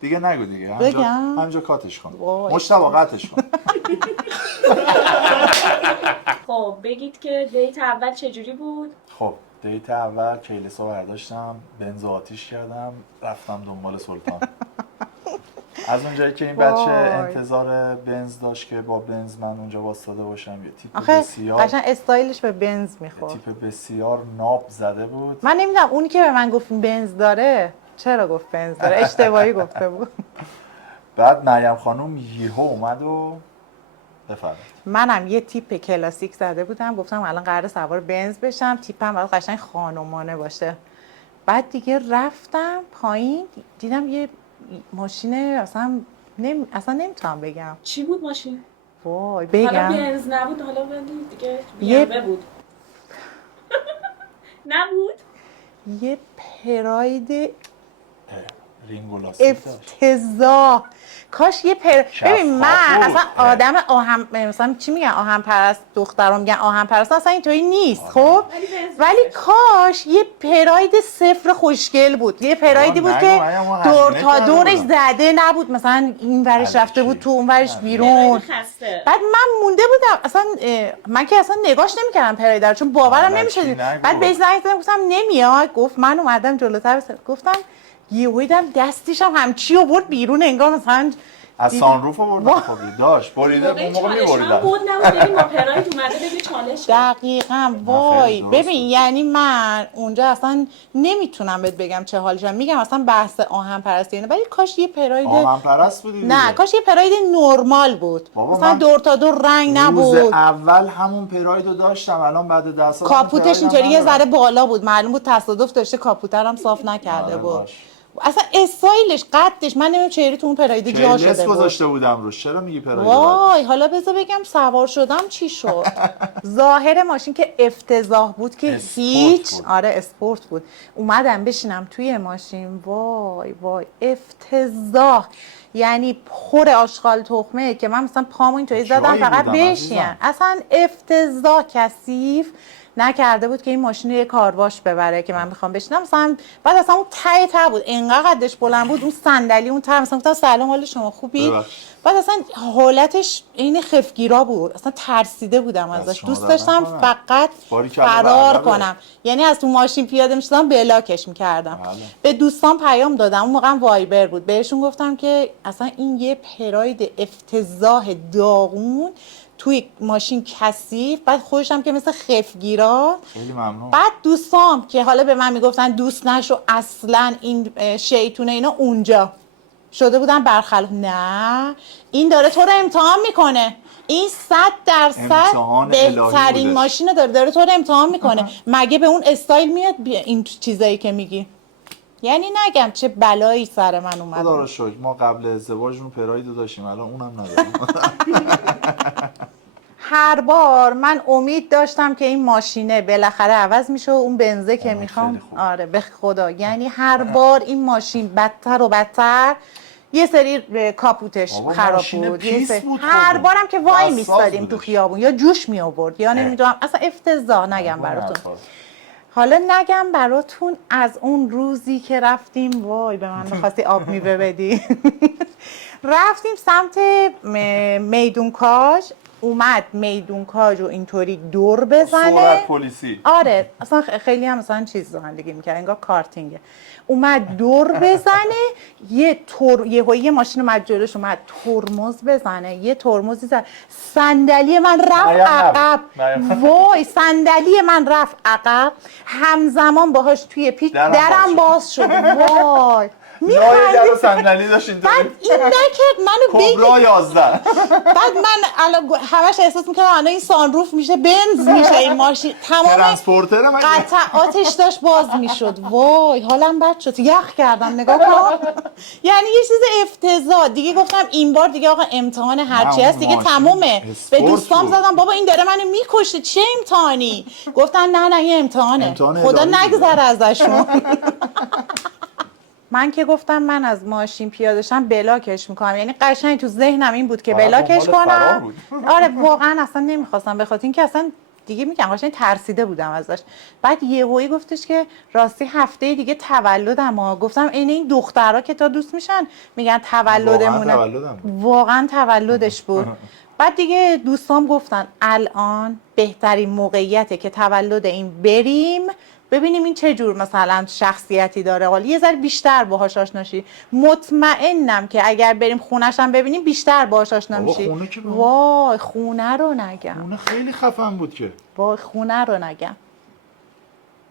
دیگه نگو دیگه. همجا کاتش کن. مجتبی قطعش کن. خب بگید که دیت اول چجوری بود؟ خب دیت اول کیلسا برداشتم، بنز آتیش کردم، رفتم دنبال سلطان. از اونجایی که این بچه انتظار بنز داشت که با بنز من اونجا واسطاده باشم، یه تیپ بسیار قشنگ استایلش به بنز میخورد. تیپ بسیار ناب زده بود. من نمیدونم اونی که به من گفت بنز داره چرا گفت بنز داره، اشتباهی گفته بود. بعد مریم خانم یهو اومد و بفرمایید. منم یه تیپ کلاسیک زده بودم، گفتم الان قراره سوار بنز بشم، تیپم باید قشنگ خانمانه باشه. بعد دیگه رفتم پایین دیدم یه ماشین اصلا نمیتونم بگم چی بود ماشین؟ وای بگم حالا بنز نبود، حالا ولی دیگه بیمه بود. نبود؟ یه پراید رینگولاسی افتضاح. کاش یه ببین من اصلا آدم آهن مثلا چی میگن آهن پرست، دخترا میگن آهن پرست، اصلا اینطوری نیست. خب ولی کاش یه پراید صفر خوشگل بود، یه پرایدی بود که دور تا دورش زده نبود، مثلا این ورش رفته بود تو اون ورش بیرون. بعد من مونده بودم اصلا، من که اصلا نگاش نمیکردم پراید رو، چون باورم نمیشد. بعد بهش زنگ زدم گفتم نمیاد، گفت من اومدم جلوتر، گفتم یهو دیدم دستش هم همچی آورد بیرون، انگار مثلا از سانروف آورد. خب داشت بریده اون موقع می‌بریدن. بود نبود ببین ما پراید اومده ببین چالش. دقیقاً وای ببین یعنی من اونجا اصلا نمیتونم بهت بگم چه حالشم. میگم اصلا بحث آهن پرستی اینه، ولی کاش یه پراید آهن پرست بودی دیگه. نه کاش یه پراید نرمال بود، مثلا دور تا دور رنگ نبود. روز اول همون پرایدو داشتم، الان بعد 10 سال کاپوتش اینطوری یه ذره بالا بود، معلوم بود تصادف داشته، کاپوتر هم صاف نکرده بود. اصلا استایلش قدش من نمیدونم چهره تو اون پراید جا شده بود. گذاشته بودم روش. چرا میگی پراید؟ وای حالا بذار بگم سوار شدم چی شد. ظاهر ماشین که افتضاح بود که هیچ بود. آره اسپورت بود. اومدم بشینم توی ماشین، وای وای افتضاح، یعنی پر آشغال تخمه که من مثلا پامو اینطوری زدم فقط بشین. اصلا افتضاح، کثیف نکرده بود که این ماشین رو یه کارواش ببره که من میخوام بشینم. مثلا بعد اصلا اون ته بود، انقدر قدش بلند بود، اون صندلی اون ته، مثلا گفتم سلام حال شما خوبی؟ بعد اصلا حالتش این خفگیرا بود، اصلا ترسیده بودم ازش، دوست داشتم فقط فرار کنم، یعنی از تو ماشین پیاده میشدم بلاکش میکردم. به دوستان پیام دادم، اون موقع وایبر بود، بهشون گفتم که اصلا این یه پراید افتضاح داغون توی ماشین کثیف، بعد خودشم که مثل خفگیرا. خیلی ممنون. بعد دوستام که حالا به من میگفتن دوست نشو اصلا این شیطونه اینا، اونجا شده بودن برخلاف. نه این داره تو رو امتحان میکنه، این 100% بهترین ماشین داره تو رو امتحان میکنه. مگه به اون استایل میاد این چیزایی که میگی؟ یعنی نگم چه بلایی سر من اومد. خدا رو شکر ما قبل ازدواجمون پراید داشتیم، الان اونم نداریم. هر بار من امید داشتم که این ماشینه بالاخره عوض میشه و اون بنزه که میخوام، آره به خدا، یعنی هر بار این ماشین بدتر و بدتر، یه سری کاپوتش خراب بود، هر بارم که وای میستادیم تو خیابون یا جوش می آورد یا نمیدونم، اصلا افتضاح. نگم براتون، حالا نگم براتون از اون روزی که رفتیم، وای به من می‌خواستی آب میوه بدی. رفتیم سمت میدون کاج، اومد میدون کاج و اینطوری دور بزنه، سرعت پلیسی. آره اصلا خیلی هم مثلا چیز رانندگی می‌کرد، انگار کارتینگه. اومد دور بزنه، یه ماشین اومد جلوش، اومد ترمز بزنه، یه ترمزی زد، صندلی من رفت عقب. وای صندلی من رفت عقب، همزمان باهاش توی پیچ درم باز شد. وای لای در و صندلی داشتین. بعد این نکرد منو بگیر کبرا 11. بعد من الان همش احساس می‌کردم الان این سانروف میشه، بنز میشه این ماشین، تمام ترانسپورتر من قطعاتش داشت باز میشد. وای حالم بد شد، یخ کردم نگاه کن. یعنی یه چیز افتضاح دیگه. گفتم این بار دیگه آقا امتحان هرچی هست دیگه تمومه. به دوستام زدم بابا این داره منو میکشه، چه امتحانی؟ گفتن نه این امتحانه، خدا نگذره ازشون. من که گفتم من از ماشین پیاده شم بلاکش میکنم، یعنی قشنگ تو ذهنم این بود که بلاکش کنم. آره واقعا اصلا نمیخواستم، به خاطر اینکه اصلا دیگه میگم قشنگ ترسیده بودم ازش. بعد یهویی گفتش که راستی هفته دیگه تولدم ها. گفتم این دخترها که تا دوست میشن میگن تولدمونه. واقعا تولدش بود. بعد دیگه دوستام گفتن الان بهترین موقعیته که تولد این بریم ببینیم این چه جور مثلا شخصیتی داره، حالا یه ذره بیشتر باهاش آشنا شی. مطمئنم که اگر بریم خونش هم ببینیم بیشتر باهاش آشنا میشی. خونه که وای خونه رو نگم. خونه خیلی خفن بود که. وای خونه رو نگم.